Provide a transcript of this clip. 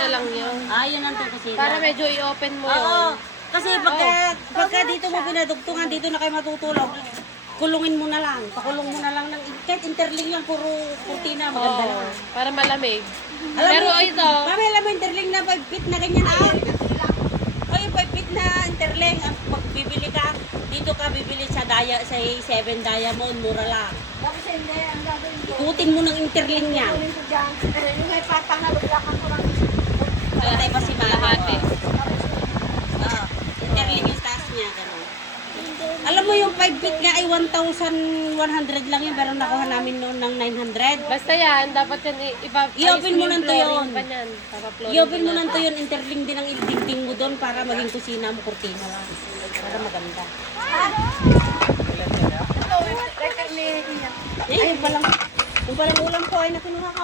kusina lang yun. Yun ang kusina. Para medyo i-open mo yun. Oo. Kasi pagka dito mo pinadugtungan, dito na kayo matutulog. Kulungin mo na lang. Pakulong mo na lang. Kahit interling lang, puro kurtina. Maganda Oo, lang. para malamig. Alam Pero mo, ito, mami, alam mo interling na 5 feet na ganyan. Ay, 5 feet na interling. Pag bibili ka, dito ka bibili sa 7 Diamond, mura lang. Tapos hindi, ang gagawin ko. Ikutin mo ng interling niya. Kunin ko dyan. Yung may papangalaglakan ko lang. Pantay pa si Kalahati. Oo. Interling yung taas niya. Ganun. Alam mo yung 5 feet nga ay 1,100 lang yun. Pero nakuha namin noon ng 900. basta yan, dapat yan I-open mo ng tuyon. I-open mo na. ng tuyon. Interling din ang dingding mo doon para maging kusina mo, kurtina lang. Para maganda. Ito, record ni niya. Yung palang ulam ko ay nakinuha ka.